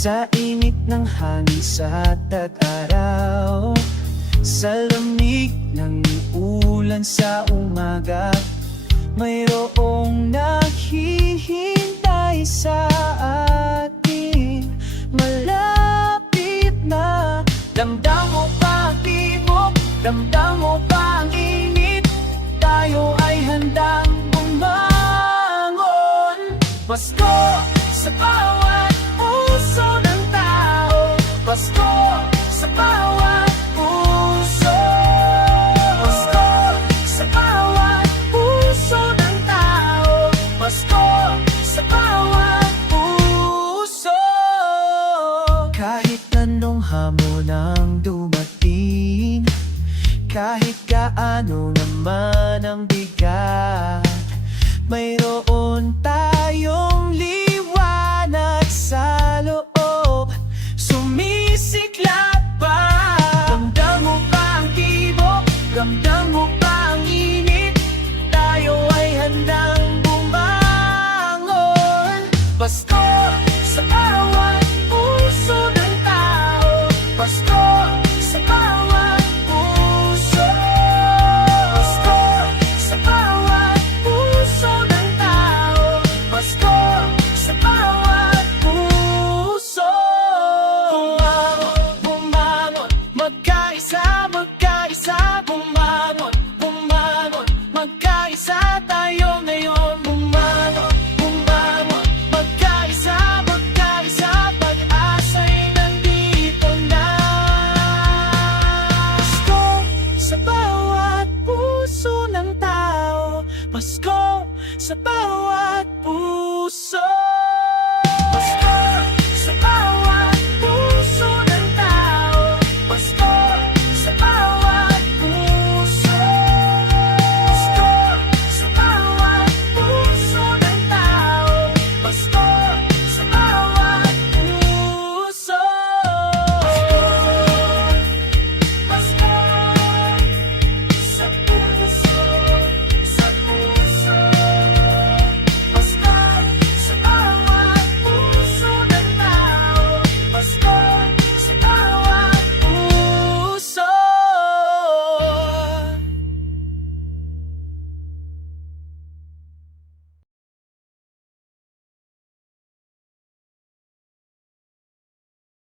Sa init ng hangin sa tag-araw, sa lamig ng ulan sa umaga, mayroong naghihintay sa atin. Malapit na. Damdam mo ba ang tibok? Damdam mo ba ang init? Tayo ay handang bumangon. Pasko sa bawat puso ng tao. Pasko sa bawat puso. Pasko sa bawat puso ng tao. Pasko sa bawat puso. Kahit anong hamon ang dumating, kahit gaano naman ang bigat, mayroon tayong liwanag sa loob, sumisiklat pa. Ramdam mo ba ang tibok? Ramdam mo ba ang init? Tayo ay handang bumangon. Pasko sa bawat puso ng tao. Pasko sa bawat puso. Pasko sa bawat puso ng tao. Pasko sa bawat puso. Bumangon, bumangon, magkaisa, magkaisa. Bumangon, bumangon, magkaisa tayo ngayon. Bumangon, bumangon, magkaisa, magkaisa. Pag-asa'y nandito na. Pasko sa bawat puso ng tao. Pasko sa bawat